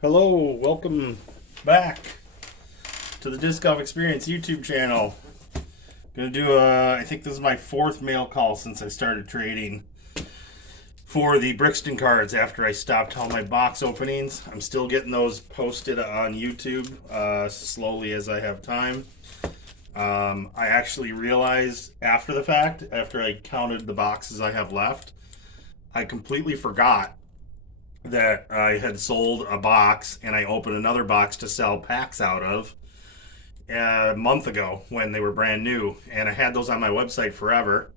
Hello, welcome back to the Disc Golf Experience YouTube channel. Gonna do I think this is my fourth mail call since I started trading for the Brixton cards after I stopped all my box openings. I'm still getting those posted on YouTube slowly as I have time. I actually realized after the fact, after I counted the boxes I have left, I completely forgot that I had sold a box and I opened another box to sell packs out of a month ago when they were brand new. And I had those on my website forever.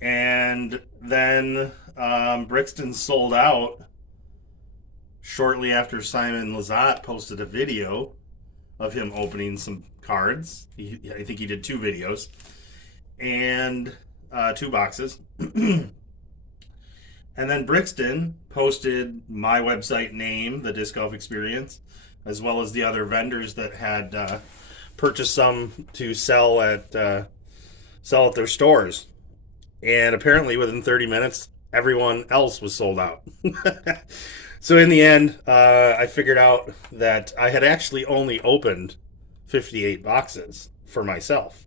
And then Brixton sold out shortly after Simon Lizotte posted a video of him opening some cards. I think he did two videos and two boxes. And then Brixton posted my website name, the Disc Golf Experience, as well as the other vendors that had purchased some to sell at their stores. And apparently, within 30 minutes, everyone else was sold out. So in the end, I figured out that I had actually only opened 58 boxes for myself.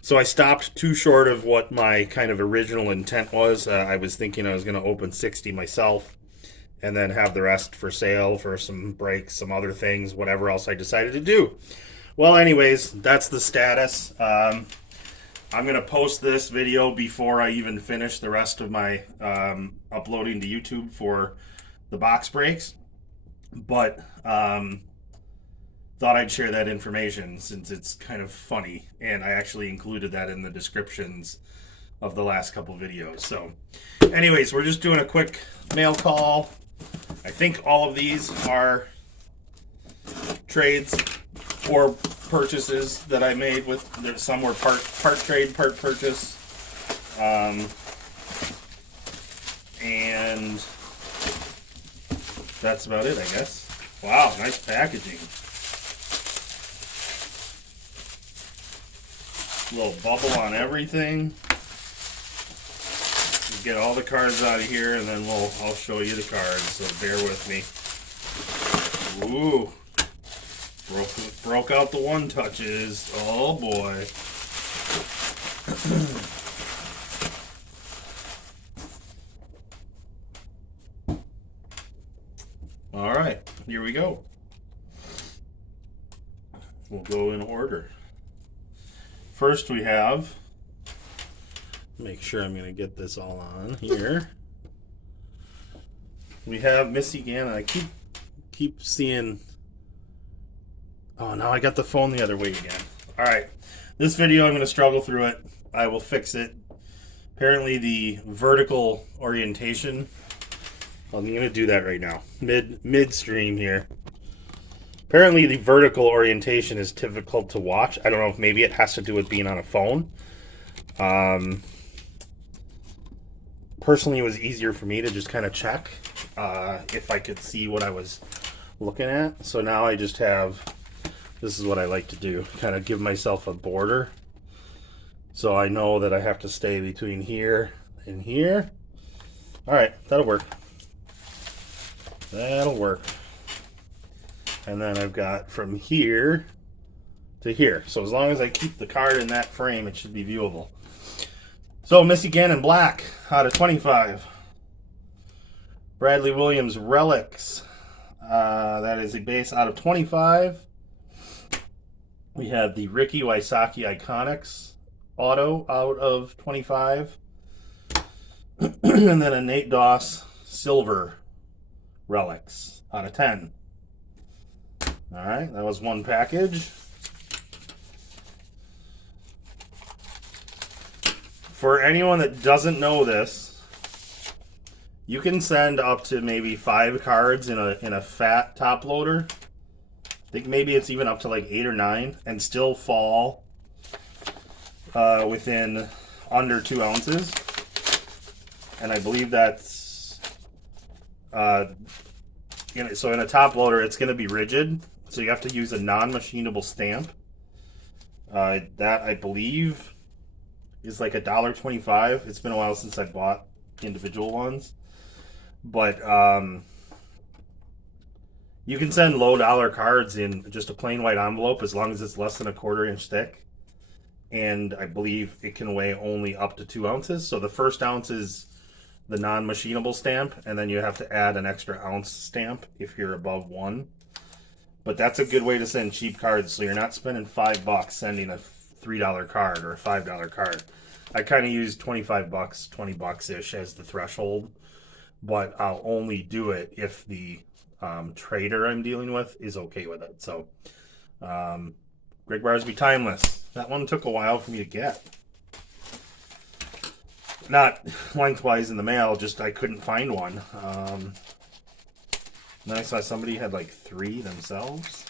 So I stopped too short of what my kind of original intent was. I was thinking I was going to open 60 myself and then have the rest for sale for some breaks, some other things, whatever else I decided to do. Well, anyways, that's the status. I'm going to post this video before I even finish the rest of my uploading to YouTube for the box breaks. But thought I'd share that information since it's kind of funny, and I actually included that in the descriptions of the last couple videos. So anyways, we're just doing a quick mail call. I think all of these are trades or purchases that I made with, some were part trade, part purchase. And that's about it, I guess. Wow, nice packaging. Little bubble on everything. Get all the cards out of here, and then I'll show you the cards. So bear with me. Ooh, broke out the one touches. Oh boy. All right, here we go. We'll go in order. First we have, make sure I'm going to get this all on here. We have Missy Gannon. I keep seeing, oh, now I got the phone the other way again. All right, this video I'm going to struggle through it. I will fix it. Apparently the vertical orientation, I'm going to do that right now, midstream here. Apparently the vertical orientation is difficult to watch. I don't know if maybe it has to do with being on a phone. Personally, it was easier for me to just kind of check if I could see what I was looking at. So now I just have, this is what I like to do, kind of give myself a border. So I know that I have to stay between here and here. All right, that'll work. That'll work. And then I've got from here to here. So as long as I keep the card in that frame, it should be viewable. So Missy Gannon Black out of 25. Bradley Williams Relics. That is a base out of 25. We have the Ricky Wysocki Iconics auto out of 25. And then a Nate Doss Silver Relics out of 10. All right, that was one package. For anyone that doesn't know this, you can send up to maybe 5 cards in a fat top loader. I think maybe it's even up to like 8 or 9, and still fall within under 2 ounces. And I believe that's so in a top loader, it's going to be rigid. So you have to use a non-machinable stamp. That, I believe, is like $1.25. It's been a while since I bought individual ones. But You can send low dollar cards in just a plain white envelope as long as it's less than a 1/4 inch thick. And I believe it can weigh only up to 2 ounces. So the first ounce is the non-machinable stamp, and then you have to add an extra ounce stamp if you're above 1. But that's a good way to send cheap cards, so you're not spending $5 sending a $3 card or a $5 card. I kind of use $25, $20-ish as the threshold, but I'll only do it if the trader I'm dealing with is okay with it. So, Greg Barsby Timeless. That one took a while for me to get. Not lengthwise in the mail, just I couldn't find one. Then I saw somebody had like 3 themselves.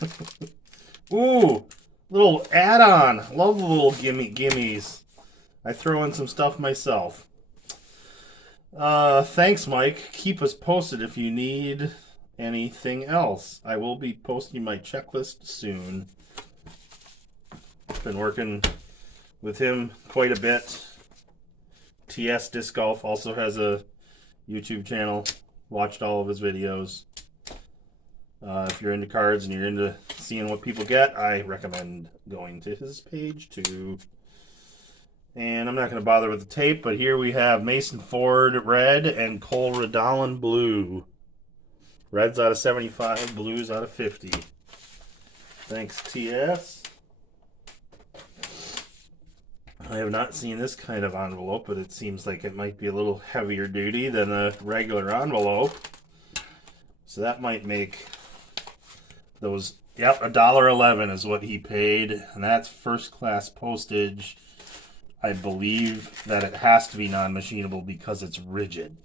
Ooh, little add-on. Love the little gimmies. I throw in some stuff myself. Thanks, Mike. Keep us posted if you need anything else. I will be posting my checklist soon. Been working with him quite a bit. TS Disc Golf also has a YouTube channel. Watched all of his videos. If you're into cards and you're into seeing what people get, I recommend going to his page too. And I'm not going to bother with the tape, but here we have Mason Ford red and Cole Redolin blue. Red's out of 75, blue's out of 50. Thanks, TS. I have not seen this kind of envelope, but it seems like it might be a little heavier duty than a regular envelope. So that might make those, yep, $1.11 is what he paid, and that's first class postage. I believe that it has to be non-machinable because it's rigid.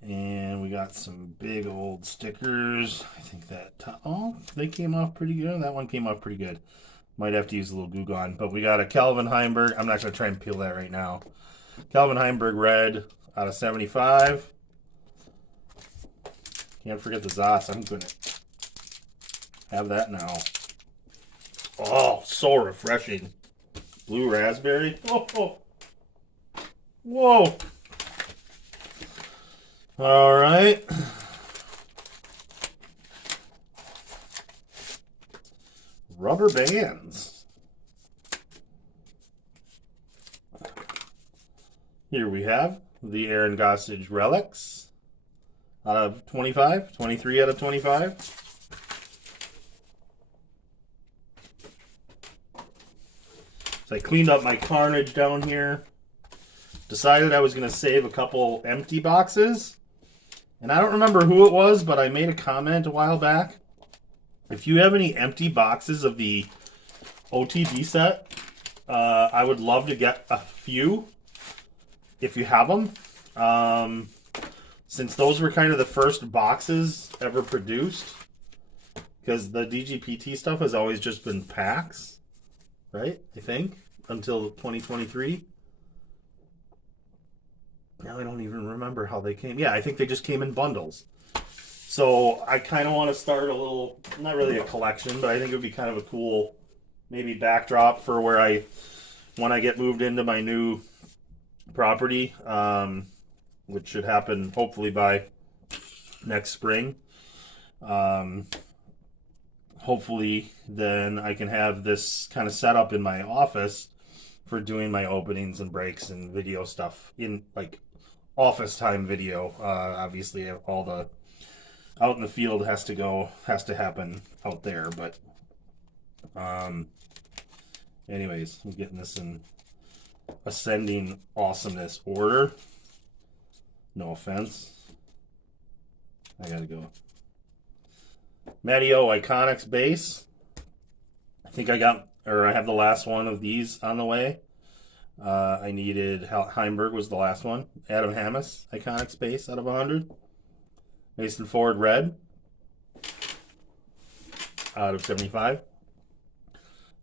And we got some big old stickers. I think that, oh, they came off pretty good. That one came off pretty good. Might have to use a little Goo Gone. But we got a Calvin Heimberg. I'm not going to try and peel that right now. Calvin Heimberg red out of 75. Can't forget the Zos. I'm going to have that now. Oh, so refreshing. Blue raspberry. Oh, oh. Whoa. All right. Rubber bands. Here we have the Aaron Gossage Relics out of 25, 23 out of 25. So I cleaned up my carnage down here. Decided I was going to save a couple empty boxes. And I don't remember who it was, but I made a comment a while back. If you have any empty boxes of the OTB set, I would love to get a few if you have them. Since those were kind of the first boxes ever produced, because the DGPT stuff has always just been packs, right? I think, until 2023. Now I don't even remember how they came. Yeah, I think they just came in bundles. So I kind of want to start a little, not really a collection, but I think it would be kind of a cool maybe backdrop for where when I get moved into my new property, which should happen hopefully by next spring. Hopefully then I can have this kind of set up in my office for doing my openings and breaks and video stuff in like office time video. Obviously all the out in the field has to happen out there, but anyways, I'm getting this in ascending awesomeness order. No offense. I gotta go. Matty O Iconics base. I think I have the last one of these on the way. I needed Heimberg was the last one. Adam Hammis Iconics base out of 100. Mason Ford red out of 75.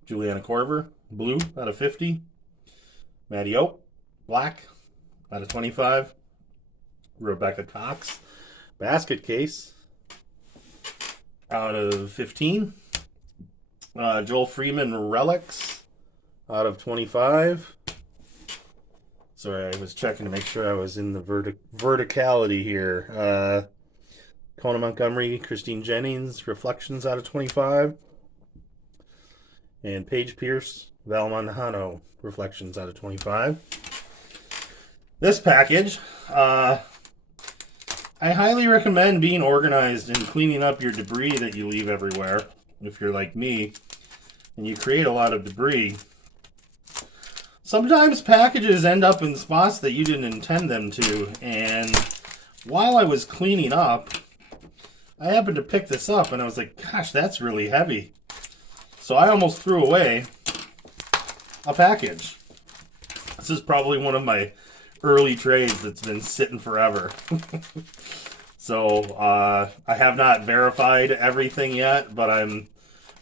Juliana Corver blue out of 50. Matty O black out of 25. Rebecca Cox basket case out of 15. Joel Freeman relics out of 25. Sorry, I was checking to make sure I was in the verticality here. Kona Montgomery, Christine Jennings, Reflections out of 25. And Paige Pierce, Val Mondahano, Reflections out of 25. This package, I highly recommend being organized and cleaning up your debris that you leave everywhere. If you're like me and you create a lot of debris, sometimes packages end up in spots that you didn't intend them to. And while I was cleaning up, I happened to pick this up and I was like, gosh, that's really heavy. So I almost threw away a package. This is probably one of my early trades that's been sitting forever. So I have not verified everything yet, but I'm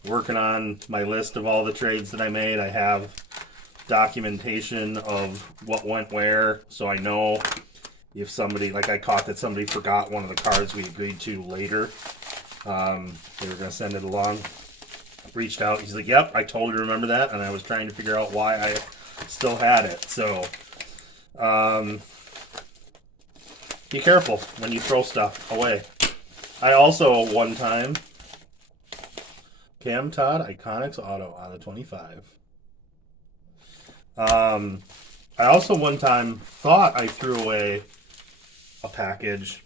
working on my list of all the trades that I made. I have documentation of what went where, so I know if somebody, like I caught that somebody forgot one of the cards we agreed to later. They were going to send it along. Reached out. He's like, yep, I totally remember that, and I was trying to figure out why I still had it. So be careful when you throw stuff away. I also one time, Cam Todd Iconics Auto out of 25. I also one time thought I threw away a package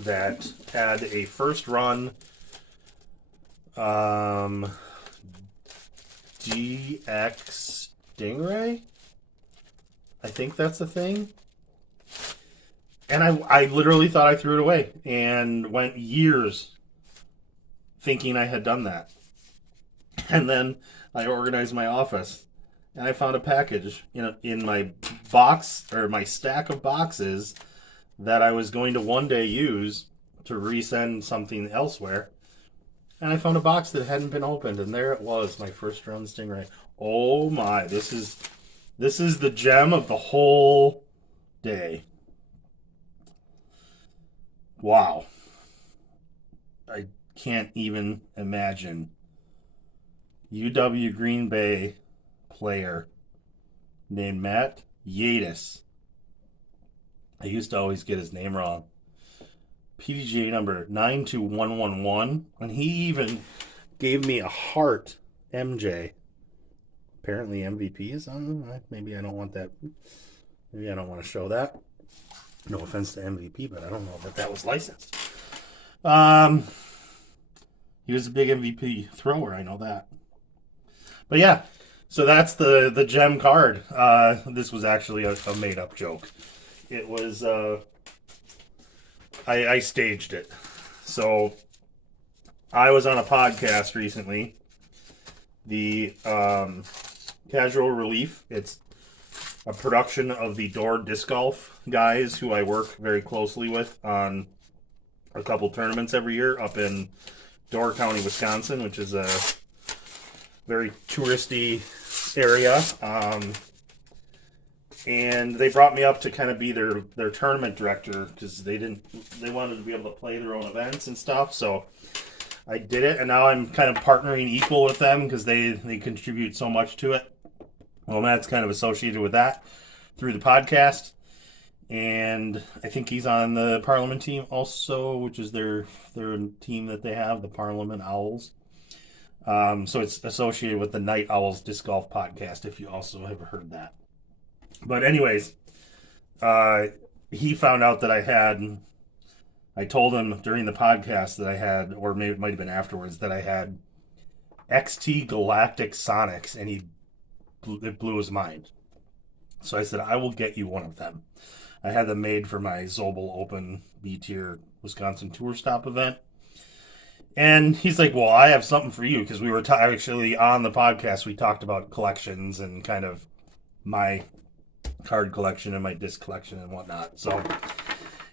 that had a first run DX Stingray? I think that's the thing. And I literally thought I threw it away and went years thinking I had done that. And then I organized my office and I found a package in my box, or my stack of boxes, that I was going to one day use to resend something elsewhere. And I found a box that hadn't been opened, and there it was, my first run Stingray. Oh my, this is the gem of the whole day. Wow. I can't even imagine. UW Green Bay player named Matt Yadis. I used to always get his name wrong. PDGA number 92111, and he even gave me a heart MJ. Apparently MVP is on them. Maybe I don't want that. Maybe I don't want to show that. No offense to MVP, but I don't know that was licensed. He was a big MVP thrower, I know that. But yeah, so that's the gem card. This was actually a made up joke. It was I staged it. So I was on a podcast recently. The Casual Relief. It's a production of the Door Disc Golf guys who I work very closely with on a couple tournaments every year up in Door County, Wisconsin, which is a very touristy area. And they brought me up to kind of be their tournament director because they wanted to be able to play their own events and stuff. So I did it, and now I'm kind of partnering equal with them because they contribute so much to it. Well, Matt's kind of associated with that through the podcast, and I think he's on the Parliament team also, which is their team that they have, the Parliament Owls. So it's associated with the Night Owls Disc Golf podcast, if you also have heard that. But anyways, he found out that I told him during the podcast that I had, or maybe it might have been afterwards, that I had XT Galactic Sonics, and it blew his mind. So I said, I will get you one of them. I had them made for my Zobel Open B-Tier Wisconsin Tour Stop event. And he's like, well, I have something for you, because we were actually on the podcast, we talked about collections and kind of my card collection and my disc collection and whatnot. So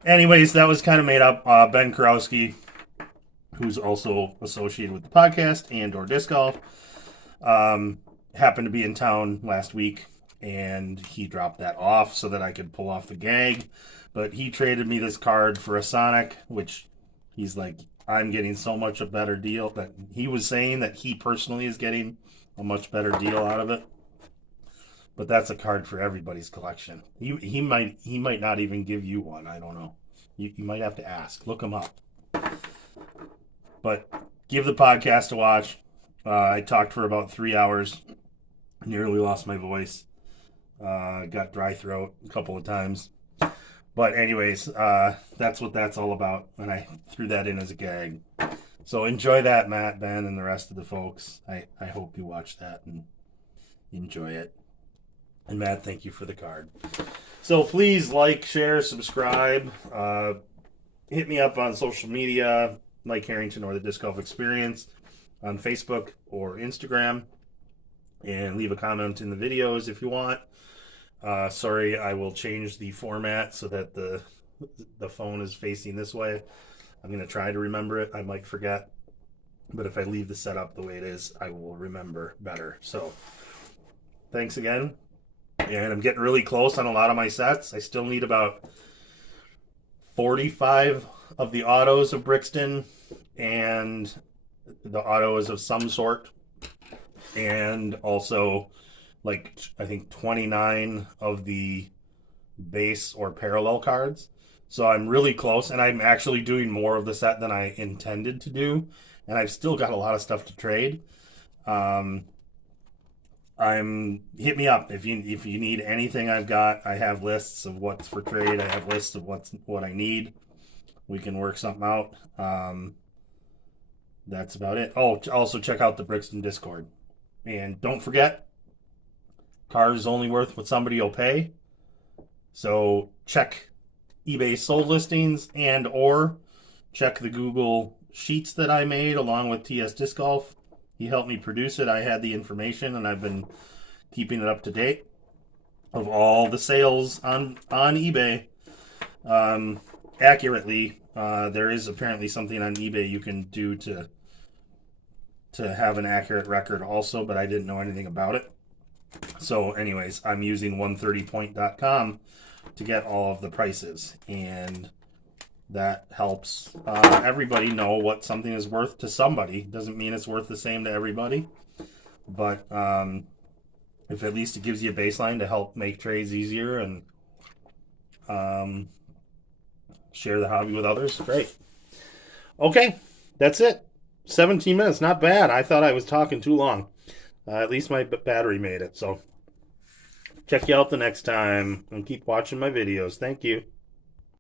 anyways, that was kind of made up. Ben Kurowski, who's also associated with the podcast and or disc golf, happened to be in town last week, and he dropped that off so that I could pull off the gag. But he traded me this card for a Sonic, which he's like, I'm getting so much a better deal. That he was saying that he personally is getting a much better deal out of it. But that's a card for everybody's collection. He might not even give you one. I don't know. You might have to ask. Look him up. But give the podcast a watch. I talked for about 3 hours. Nearly lost my voice. Got dry throat a couple of times. But anyways, that's what that's all about. And I threw that in as a gag. So enjoy that, Matt, Ben, and the rest of the folks. I hope you watch that and enjoy it. And Matt, thank you for the card. So please like, share, subscribe. Hit me up on social media, Mike Harrington or the Disc Golf Experience on Facebook or Instagram. And leave a comment in the videos if you want. Sorry, I will change the format so that the phone is facing this way. I'm going to try to remember it. I might forget. But if I leave the setup the way it is, I will remember better. So, thanks again. And I'm getting really close on a lot of my sets. I still need about 45 of the autos of Brixton and the autos of some sort. And also, like, I think 29 of the base or parallel cards. So I'm really close, and I'm actually doing more of the set than I intended to do. And I've still got a lot of stuff to trade. Hit me up if you need anything I've got. I have lists of what's for trade. I have lists of what I need. We can work something out. That's about it. Oh, also check out the Brixton Discord. And don't forget, cars is only worth what somebody will pay. So check eBay sold listings and or check the Google Sheets that I made along with TS Disc Golf. He helped me produce it. I had the information and I've been keeping it up to date of all the sales on eBay accurately. There is apparently something on eBay you can do to have an accurate record also, but I didn't know anything about it. So anyways, I'm using 130point.com to get all of the prices, and that helps everybody know what something is worth to somebody. Doesn't mean it's worth the same to everybody, but if at least it gives you a baseline to help make trades easier and share the hobby with others, great. Okay, that's it. 17 minutes, not bad. I thought I was talking too long. At least my battery made it. So check you out the next time and keep watching my videos. Thank you.